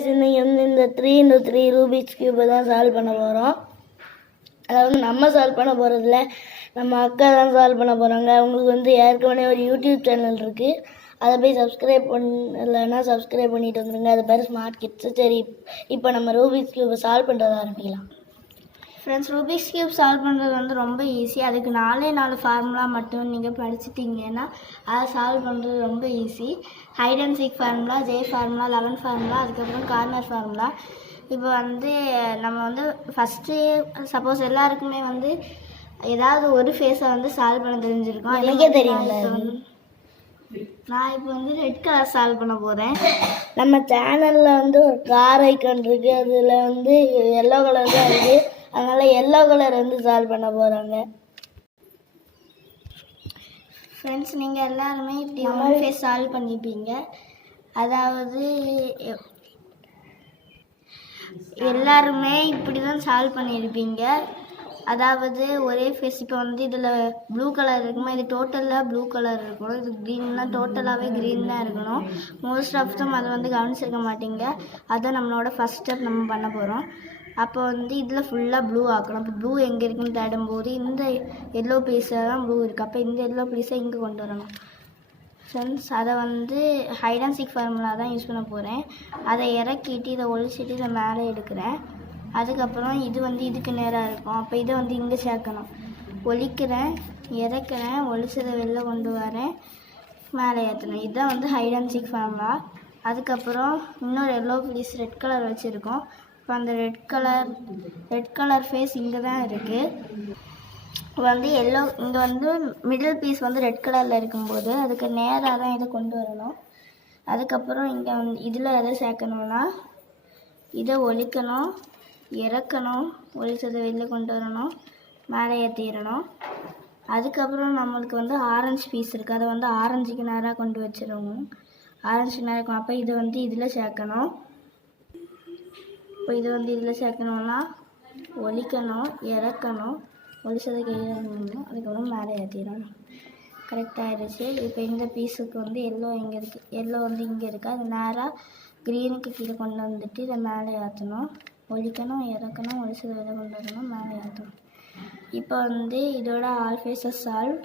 Guys, இன்னைக்கு வந்து இந்த 3x3 ரூபிக்ஸ் கியூபை தான் சால்வ் பண்ண போகிறோம். அதாவது நம்ம சால்வ் பண்ண போகிறதில்ல, நம்ம அக்கா தான் சால்வ் பண்ண போகிறாங்க. அவங்களுக்கு வந்து ஏற்கனவே ஒரு யூடியூப் சேனல் இருக்குது, அதை போய் சப்ஸ்கிரைப் பண்ணலைன்னா சப்ஸ்கிரைப் பண்ணிட்டு வந்துடுங்க. அது பேர் ஸ்மார்ட் கிட்ஸு. சரி, இப்போ நம்ம ரூபிக்ஸ் கியூபை சால்வ் பண்ணுறதை ஆரம்பிக்கலாம். ஃப்ரெண்ட்ஸ், ரூபிக்ஸ் கியூப் சால்வ் பண்ணுறது வந்து ரொம்ப ஈஸி. அதுக்கு 4 ஃபார்முலா மட்டும் நீங்கள் படிச்சுட்டிங்கன்னா அதை சால்வ் பண்ணுறது ரொம்ப easy. Hide and seek formula, J formula, 11 formula, அதுக்கப்புறம் கார்னர் ஃபார்முலா. இப்போ வந்து நம்ம வந்து ஃபஸ்ட்டு சப்போஸ் எல்லாருக்குமே வந்து ஏதாவது ஒரு ஃபேஸை வந்து சால்வ் பண்ண தெரிஞ்சிருக்கோம். எனக்கே தெரியும்ல. நான் இப்போ வந்து ரெட் கலர் சால்வ் பண்ண போகிறேன். நம்ம சேனலில் வந்து ஒரு கார் ஐக்கான் இருக்குது, அதில் வந்து எல்லோ கலர் தான் இருக்குது. அதனால் எல்லோ கலர் வந்து சால்வ் பண்ண போகிறாங்க. ஃப்ரெண்ட்ஸ், நீங்கள் எல்லாருமே இப்படி ஒன் ஃபேஸ் சால்வ் பண்ணிப்பீங்க. அதாவது எல்லாருமே இப்படி தான் சால்வ் பண்ணியிருப்பீங்க. அதாவது ஒரே ஃபேஸ். இப்போ வந்து இதில் ப்ளூ கலர் இருக்குமா, இது டோட்டலாக ப்ளூ கலர் இருக்கணும். இது க்ரீன்னா டோட்டலாகவே க்ரீன் தான் இருக்கணும். மோஸ்ட் ஆஃப் தம் அதை வந்து கவனிச்சிருக்க மாட்டீங்க. அதுதான் நம்மளோட ஃபஸ்ட் ஸ்டெப் நம்ம பண்ண போகிறோம். அப்போ வந்து இதில் ஃபுல்லாக ப்ளூ ஆக்கணும். இப்போ ப்ளூ எங்கே இருக்குன்னு தேடும்போது இந்த எல்லோ பீஸில் தான் ப்ளூ இருக்குது. அப்போ இந்த எல்லோ பீஸை இங்கே கொண்டு வரணும். ஃப்ரெண்ட்ஸ், அதை வந்து ஹைட் அண்ட் சீக் ஃபார்முலா தான் யூஸ் பண்ண போகிறேன். அதை இறக்கிட்டு இதை ஒழிச்சிட்டு இதை மேலே எடுக்கிறேன். அதுக்கப்புறம் இது வந்து இதுக்கு நேராக இருக்கும். அப்போ இதை வந்து இங்கே சேர்க்கணும். ஒழிக்கிறேன், இறக்குறேன், ஒழிச்சதை வெளில கொண்டு வரேன், மேலே ஏற்றணும். இதுதான் வந்து ஹைட் அண்ட் சீக் ஃபார்முலா. அதுக்கப்புறம் இன்னொரு எல்லோ பீஸ் ரெட் கலர் வச்சுருக்கோம். இப்போ அந்த ரெட் கலர் ஃபேஸ் இங்கே தான் இருக்குது. வந்து எல்லோ இங்கே வந்து மிடில் பீஸ் வந்து ரெட் கலரில் இருக்கும்போது அதுக்கு நேராக தான் இதை கொண்டு வரணும். அதுக்கப்புறம் இங்கே வந்து இதில் எதை சேர்க்கணும்னா இதை ஒழிக்கணும், இறக்கணும், ஒழிச்சதை வெளில கொண்டு வரணும், மேலே ஏற்றிடணும். அதுக்கப்புறம் நம்மளுக்கு வந்து ஆரஞ்சு பீஸ் இருக்குது, அதை வந்து ஆரஞ்சுக்கு நேராக கொண்டு வச்சிருவோம். ஆரஞ்சுக்கு நேராக இருக்கும். அப்போ இதை வந்து இதில் சேர்க்கணும். இப்போ இது வந்து இதில் சேர்க்கணும்னா ஒழிக்கணும், இறக்கணும், ஒழிச்சதை கையில் வாங்கணும், அதுக்கப்புறம் மேலே ஏற்றிடணும். கரெக்டாகிடுச்சு. இப்போ இந்த பீஸுக்கு வந்து எல்லோ இங்கே இருக்குது, எல்லோ வந்து இங்கே இருக்குது. அது நேராக க்ரீனுக்கு கீழே கொண்டு வந்துட்டு இதை மேலே ஏற்றணும், ஒழிக்கணும், இறக்கணும், ஒழிச்சதை வெளில கொண்டு வரணும், மேலே ஏற்றணும். இப்போ வந்து இதோட ஆல் ஃபேஸஸ் சால்வ்.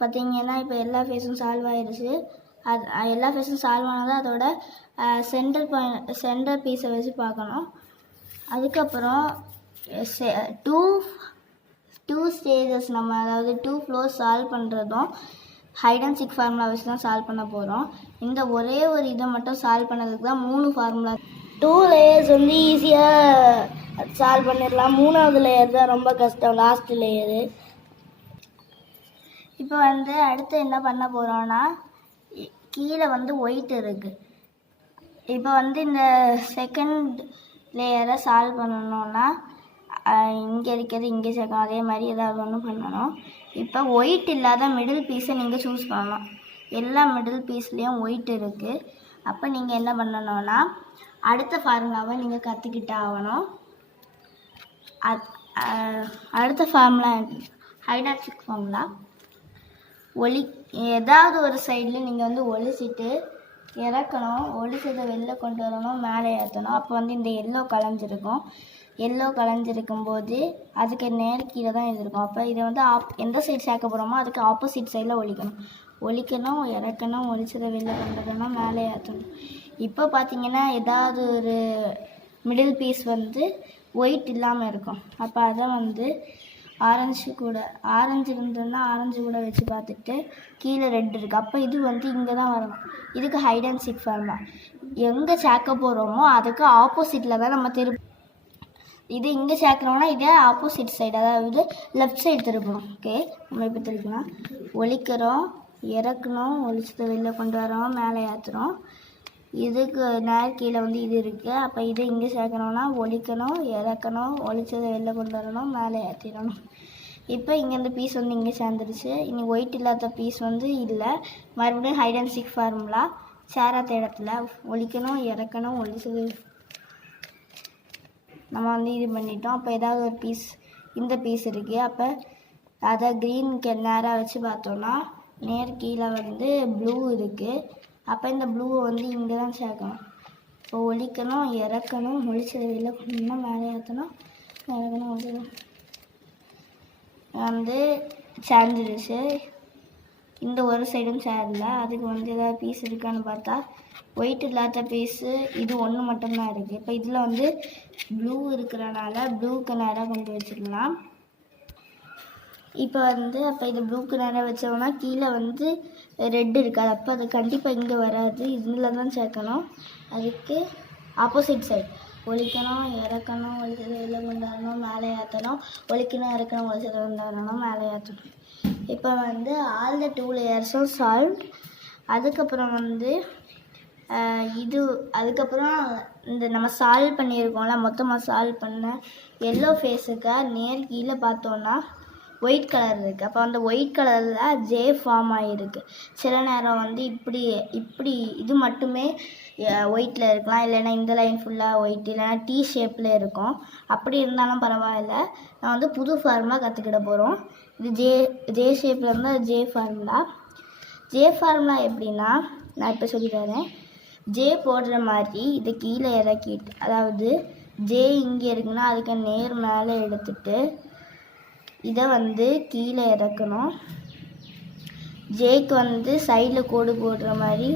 பார்த்தீங்கன்னா இப்போ எல்லா ஃபேஸும் சால்வ் ஆகிடுச்சு. அது எல்லா ஃபேஸும் சால்வ் ஆனது அதோட சென்டர் பீஸை வச்சு பார்க்கணும். அதுக்கப்புறம் டூ ஸ்டேஜஸ் நம்ம அதாவது 2 ஃப்ளோர்ஸ் சால்வ் பண்ணுறதும் ஹைட் அண்ட் சீக் ஃபார்முலா வச்சு தான் சால்வ் பண்ண போகிறோம். இந்த ஒரே ஒரு இதை மட்டும் சால்வ் பண்ணதுக்கு தான் 3 ஃபார்முலா. 2 லேயர்ஸ் வந்து ஈஸியாக சால்வ் பண்ணிடலாம். 3வது லேயர் தான் ரொம்ப கஷ்டம், லாஸ்ட் லேயரு. இப்போ வந்து அடுத்து என்ன பண்ண போகிறோன்னா கீழே வந்து ஒயிட் இருக்குது. இப்போ வந்து இந்த செகண்ட் லேயரை சால்வ் பண்ணணுன்னா இங்கே இருக்கிறது இங்கே சேர்க்கணும். அதே மாதிரி ஏதாவது ஒன்று பண்ணணும். இப்போ ஒயிட் இல்லாத மிடில் பீஸை நீங்கள் சூஸ் பண்ணணும். எல்லா மிடில் பீஸ்லேயும் ஒயிட் இருக்குது. அப்போ நீங்கள் என்ன பண்ணணும்னா அடுத்த ஃபார்முலாவை நீங்கள் கற்றுக்கிட்டு ஆகணும். அடுத்த formula hide and seek formula. ஏதாவது ஒரு சைடில் நீங்கள் வந்து ஒழிச்சிட்டு இறக்கணும், ஒழிச்சதை வெளில கொண்டு வரணும், மேலே ஏற்றணும். அப்போ வந்து இந்த எல்லோ கலைஞ்சிருக்கும். எல்லோ கலைஞ்சிருக்கும் போது அதுக்கு நேர் கீழே தான் இது இருக்கும். அப்போ இதை வந்து எந்த சைடு சேர்க்க போகிறோமோ அதுக்கு ஆப்போசிட் சைடில் ஒழிக்கணும், இறக்கணும், ஒழிச்சதை வெளில கொண்டு வரணும், மேலே ஏற்றணும். இப்போ பார்த்தீங்கன்னா ஏதாவது ஒரு மிடில் பீஸ் வந்து ஒயிட் இல்லாமல் இருக்கும். அப்போ அதை வந்து ஆரஞ்சு இருந்ததுன்னா ஆரஞ்சு கூட வச்சு பார்த்துட்டு கீழே ரெட் இருக்குது. அப்போ இது வந்து இங்கே தான் வரணும். இதுக்கு ஹைட் அண்ட் சீக் ஃபார்முலா. எங்கே சேர்க்க போகிறோமோ அதுக்கு ஆப்போசிட்டில் தான் நம்ம இது இங்கே சேர்க்குறோம்னா இதே ஆப்போசிட் சைடு, அதாவது லெஃப்ட் சைடு திருப்பணும். ஓகே, நம்ம இப்போ திருப்பலாம். ஒழிக்கிறோம், இறக்கணும், ஒழிச்சதை வெளில கொண்டு வரோம், மேலே ஏற்றுறோம். இதுக்கு நேர் கீழே வந்து இது இருக்குது. அப்போ இதை இங்கே சேர்க்கணும்னா ஒழிக்கணும், இறக்கணும், ஒழிச்சதை வெளில கொண்டு வரணும், மேலே ஏற்றிடணும். இப்போ இங்கே இந்த பீஸ் வந்து இங்கே சேர்ந்துருச்சு. இனி ஒயிட் இல்லாத பீஸ் வந்து இல்லை. மறுபடியும் ஹைட் அண்ட் சீக் ஃபார்முலா. சேராத இடத்துல ஒழிக்கணும், இறக்கணும், ஒழிச்சது நம்ம வந்து இது பண்ணிட்டோம். அப்போ ஏதாவது ஒரு பீஸ் இந்த பீஸ் இருக்குது. அப்போ அதை க்ரீனுக்கு நேராக வச்சு பார்த்தோன்னா நேர் கீழே வந்து ப்ளூ இருக்குது. அப்போ இந்த ப்ளூவை வந்து இங்கே தான் சேர்க்கணும். இப்போ ஒழிக்கணும், இறக்கணும், ஒழிச்சதை வெளில பண்ணணும், மேலே ஏற்றணும், இறக்கணும், ஒழிக்கணும். வந்து சேர்ந்துருச்சு. இந்த ஒரு சைடும் சேரல. அதுக்கு வந்து ஏதாவது பீஸ் இருக்கான்னு பார்த்தா ஒயிட் இல்லாத பீஸு இது ஒன்று மட்டும்தான் இருக்குது. இப்போ இதில் வந்து ப்ளூ இருக்கிறனால ப்ளூக்கு நேராக கொண்டு வச்சுக்கலாம். இப்போ வந்து இது ப்ளூக்கு நேராக வச்சோம்னா கீழே வந்து ரெட் இருக்காது. அப்போ அது கண்டிப்பாக இங்கே வராது. இதில் தான் சேர்க்கணும். அதுக்கு ஆப்போசிட் சைடு ஒழிக்கணும், இறக்கணும், ஒழிச்சதை வெளில கொண்டாடணும், மேலே ஏற்றணும், ஒழிக்கணும், இறக்கணும், ஒழிச்சதை கொண்டாடணும், மேலே ஏற்றணும். இப்போ வந்து ஆல் த 2 லேயர்ஸும் சால்வ். அதுக்கப்புறம் வந்து அதுக்கப்புறம் இந்த நம்ம சால்வ் பண்ணியிருக்கோம்ல, மொத்தமாக சால்வ் பண்ண எல்லோ ஃபேஸுக்கு நேர் கீழே பார்த்தோன்னா ஒயிட் கலர் இருக்குது. அப்போ அந்த ஒயிட் கலரில் ஜே ஃபார்ம் ஆகிருக்கு. சில நேரம் வந்து இப்படி இது மட்டுமே ஒயிட்டில் இருக்கலாம், இல்லைன்னா இந்த லைன் ஃபுல்லாக ஒயிட், இல்லைன்னா டீ ஷேப்பில் இருக்கும். அப்படி இருந்தாலும் பரவாயில்ல. நான் வந்து புது ஃபார்முலா கற்றுக்கிட போகிறோம். இது ஜே ஷேப்பில் இருந்தால் ஜே ஃபார்முலா. ஜே ஃபார்முலா எப்படின்னா நான் இப்போ சொல்லி தரேன். ஜே போடுற மாதிரி இதை கீழே இறக்கிட்டு, அதாவது ஜே இங்கே இருக்குன்னா அதுக்கு நேர் மேலே எடுத்துட்டு இதை வந்து கீழே இறக்கணும். ஜேக்கு வந்து சைடில் கோடு போடுற மாதிரி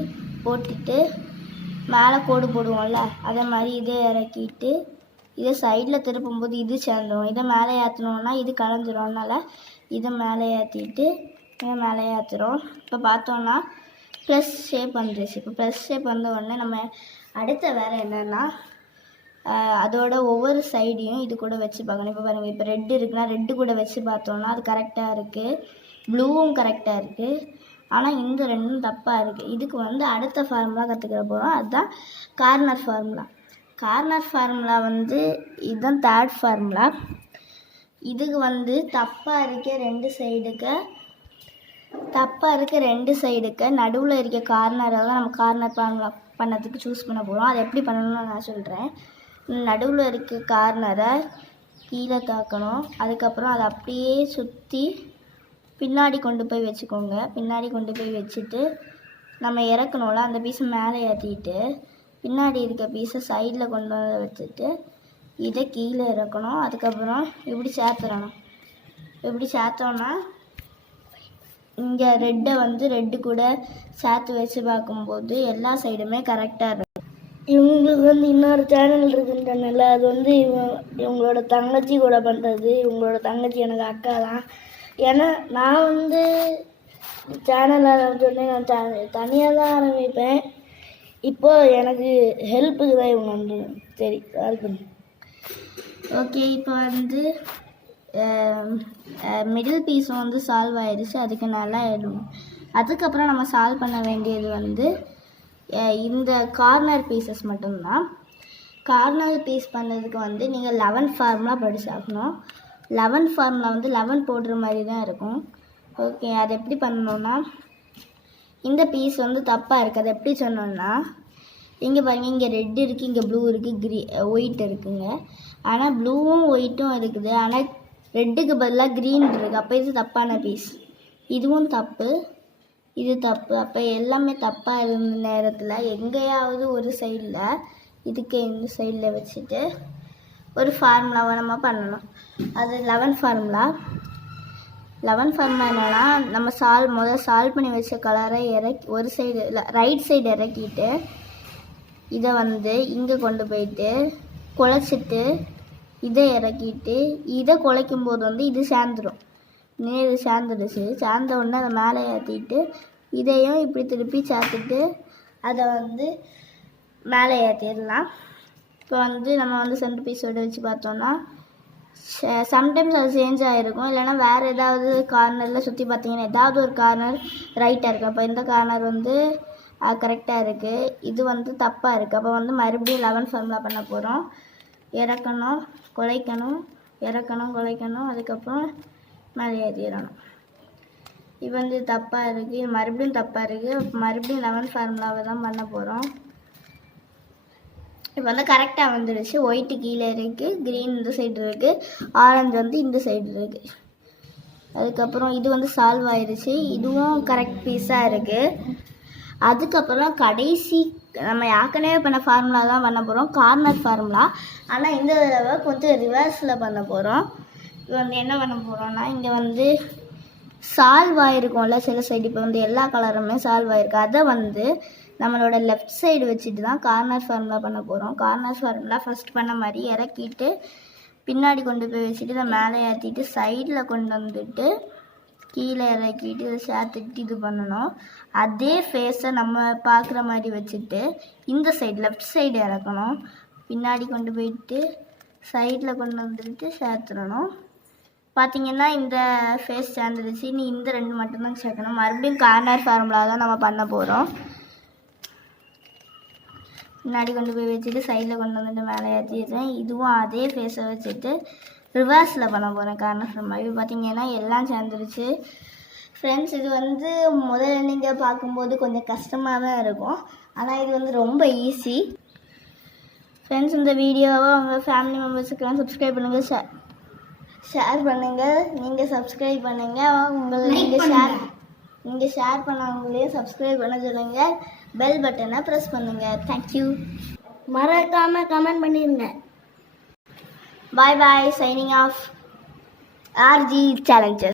போட்டுட்டு மேலே கோடு போடுவோம்ல, அதே மாதிரி இதை இறக்கிட்டு இதை சைடில் திருப்பும்போது இது சேர்ந்துடும். இதை மேலே ஏற்றணுன்னா இது கலைஞ்சிரும். அதனால் இதை மேலே ஏற்றிட்டு இதை மேலே ஏற்றுறோம். இப்போ பார்த்தோன்னா ப்ளஸ் ஷேப் வந்துருச்சு. இப்போ ப்ளஸ் ஷேப் வந்த உடனே நம்ம அடுத்த வேறு என்னென்னா அதோட ஒவ்வொரு சைடையும் இது கூட வச்சு பார்க்கணும். இப்போ பாருங்கள், இப்போ ரெட்டு இருக்குன்னா ரெட்டு கூட வச்சு பார்த்தோன்னா அது கரெக்டாக இருக்குது. ப்ளூவும் கரெக்டாக இருக்குது. ஆனால் இந்த ரெண்டும் தப்பாக இருக்குது. இதுக்கு வந்து அடுத்த ஃபார்முலா கற்றுக்கிற போகிறோம். அதுதான் கார்னர் ஃபார்முலா. கார்னர் ஃபார்முலா வந்து இதுதான் 3rd ஃபார்முலா. இதுக்கு வந்து தப்பாக இருக்க ரெண்டு சைடுக்கு நடுவில் இருக்க கார்னரை தான் நம்ம கார்னர் ஃபார்முலா பண்ணதுக்கு சூஸ் பண்ண போகிறோம். அது எப்படி பண்ணணும்னு நான் சொல்கிறேன். நடுவில் இருக்க கார்னரை கீழே தாக்கணும். அதுக்கப்புறம் அதை அப்படியே சுற்றி பின்னாடி கொண்டு போய் வச்சுக்கோங்க. பின்னாடி கொண்டு போய் வச்சுட்டு நம்ம இறக்கணும்ல, அந்த பீஸை மேலே ஏற்றிட்டு பின்னாடி இருக்க பீஸை சைடில் கொண்டு வந்து வச்சுட்டு இதை கீழே இறக்கணும். அதுக்கப்புறம் இப்படி சேர்த்துடணும். இப்படி சேர்த்தோன்னா இங்கே ரெட்டை வந்து ரெட்டு கூட சேர்த்து வச்சு பார்க்கும்போது எல்லா சைடுமே கரெக்டாக இருக்கும். இவங்களுக்கு வந்து இன்னொரு சேனல் இருக்குன்றனால அது வந்து இவங்களோட தங்கச்சி கூட பண்ணுறது. இவங்களோட தங்கச்சி எனக்கு அக்கா தான். ஏன்னா நான் வந்து சேனல் ஆரம்பிச்சோடனே நான் தனியாக தான் ஆரம்பிப்பேன். இப்போது எனக்கு ஹெல்ப்புக்கு தான் இவங்க வந்து சரி கால் பண்ணி. ஓகே, இப்போ வந்து மிடில் பீஸும் வந்து சால்வ் ஆயிடுச்சு. அதுக்கு நல்லா ஆயிடும். அதுக்கப்புறம் நம்ம சால்வ் பண்ண வேண்டியது வந்து இந்த கார்னர் பீசஸ் மட்டும்தான். கார்னர் பீஸ் பண்ணதுக்கு வந்து நீங்கள் 11 ஃபார்முலா படிச்சாகணும். 11 ஃபார்முலா வந்து 11 போடுற மாதிரி தான் இருக்கும். ஓகே, அது எப்படி பண்ணணும்னா இந்த பீஸ் வந்து தப்பாக இருக்குது. அது எப்படி சொன்னோன்னா இங்கே பாருங்கள், இங்கே ரெட் இருக்குது, இங்கே ப்ளூ இருக்குது, ஒயிட் இருக்குங்க. ஆனால் ப்ளூவும் ஒயிட்டும் இருக்குது. ஆனால் ரெட்டுக்கு பதிலாக க்ரீன் இருக்குது. அப்போ இது தப்பான பீஸ். இதுவும் தப்பு, இது தப்பு. அப்போ எல்லாமே தப்பாக இருந்த நேரத்தில் எங்கேயாவது ஒரு சைடில் இதுக்கு இந்த சைடில் வச்சுட்டு ஒரு ஃபார்முலாவை நம்ம பண்ணணும். அது 11 ஃபார்முலா. 11 ஃபார்முலா என்னென்னா நம்ம சால்வ் பண்ணி வச்ச கலரை ஒரு சைடு ரைட் சைடு இறக்கிட்டு இதை வந்து இங்கே கொண்டு போயிட்டு குழைச்சிட்டு இதை இறக்கிட்டு இதை குழைக்கும் போது வந்து இது சேர்ந்துடும். இது சேர்ந்துடுச்சு. சேர்ந்த உடனே அதை மேலே ஏற்றிட்டு இதையும் இப்படி திருப்பி சேர்த்துட்டு அதை வந்து மேலே ஏற்றிடலாம். இப்போ வந்து நம்ம வந்து சென்டர் பீஸோடு வச்சு பார்த்தோன்னா சம்டைம்ஸ் அது சேஞ்ச் ஆகிருக்கும். இல்லைனா வேறு ஏதாவது கார்னரில் சுற்றி பார்த்தீங்கன்னா ஏதாவது ஒரு கார்னர் ரைட்டாக இருக்குது. அப்போ இந்த கார்னர் வந்து கரெக்டாக இருக்குது, இது வந்து தப்பாக இருக்குது. அப்போ வந்து மறுபடியும் 11 ஃபார்முலா பண்ண போகிறோம். இறக்கணும், குழைக்கணும், இறக்கணும், குழைக்கணும், அதுக்கப்புறம் மேலே ஏற்றிடணும். இது வந்து தப்பாக இருக்குது, மறுபடியும் தப்பாக இருக்குது. மறுபடியும் 11 ஃபார்முலாவை தான் பண்ண போகிறோம். இப்போ வந்து கரெக்டாக வந்துடுச்சு. ஒயிட்டு கீழே இருக்குது, க்ரீன் இந்த சைடு இருக்குது, ஆரஞ்சு வந்து இந்த சைடு இருக்குது. அதுக்கப்புறம் இது வந்து சால்வ் ஆயிடுச்சு. இதுவும் கரெக்ட் பீஸாக இருக்குது. அதுக்கப்புறம் கடைசி நம்ம ஏற்கனவே பண்ண ஃபார்முலா தான் பண்ண போகிறோம், கார்னர் ஃபார்முலா. ஆனால் இந்த தடவை கொஞ்சம் ரிவர்ஸில் பண்ண போகிறோம். இது வந்து என்ன பண்ண போகிறோம்னா, இங்கே வந்து சால்வ் ஆகிருக்கும்ல சில சைடு, இப்போ வந்து எல்லா கலருமே சால்வ் ஆகிருக்கு. அதை வந்து நம்மளோட லெஃப்ட் சைடு வச்சுட்டு தான் கார்னர் ஃபார்முலா பண்ண போகிறோம். கார்னர் ஃபார்முலா ஃபஸ்ட் பண்ண மாதிரி இறக்கிட்டு பின்னாடி கொண்டு போய் வச்சுட்டு இதை மேலே ஏற்றிட்டு சைடில் கொண்டு வந்துட்டு கீழே இறக்கிட்டு இதை சேர்த்துக்கிட்டு இது பண்ணணும். அதே ஃபேஸை நம்ம பார்க்குற மாதிரி வச்சுட்டு இந்த சைடு லெஃப்ட் சைடு இறக்கணும். பின்னாடி கொண்டு போயிட்டு சைடில் கொண்டு வந்துட்டு சேர்த்துடணும். பார்த்திங்கன்னா இந்த ஃபேஸ் சேர்ந்துருச்சு. நீ இந்த 2 மட்டும்தான் சேர்க்கணும். மறுபடியும் கார்னர் ஃபார்முலா தான் நம்ம பண்ண போகிறோம். முன்னாடி கொண்டு போய் வச்சுட்டு சைடில் கொண்டு வந்துட்டு மேலே ஏற்றிடுறேன். இதுவும் அதே ஃபேஸை வச்சுட்டு ரிவர்ஸில் பண்ண போகிறேன் கார்னர் ஃபார்முலா. இப்போ பார்த்திங்கன்னா எல்லாம் சேர்ந்துருச்சு ஃப்ரெண்ட்ஸ். இது வந்து முதல்ல நீங்கள் பார்க்கும்போது கொஞ்சம் கஷ்டமாக தான் இருக்கும், ஆனால் இது வந்து ரொம்ப ஈஸி ஃப்ரெண்ட்ஸ். இந்த வீடியோவை உங்கள் ஃபேமிலி மெம்பர்ஸுக்கெல்லாம் சப்ஸ்கிரைப் பண்ணுங்கள், ஷேர் பண்ணுங்கள். நீங்கள் சப்ஸ்கிரைப் பண்ணுங்கள், நீங்கள் ஷேர் பண்ணவங்களையும் சப்ஸ்கிரைப் பண்ண சொல்லுங்கள். பெல் பட்டனை ப்ரெஸ் பண்ணுங்கள். தேங்க்யூ. மறக்காமல் கமெண்ட் பண்ணிடுங்க. Bye bye. Signing off RG Challenges.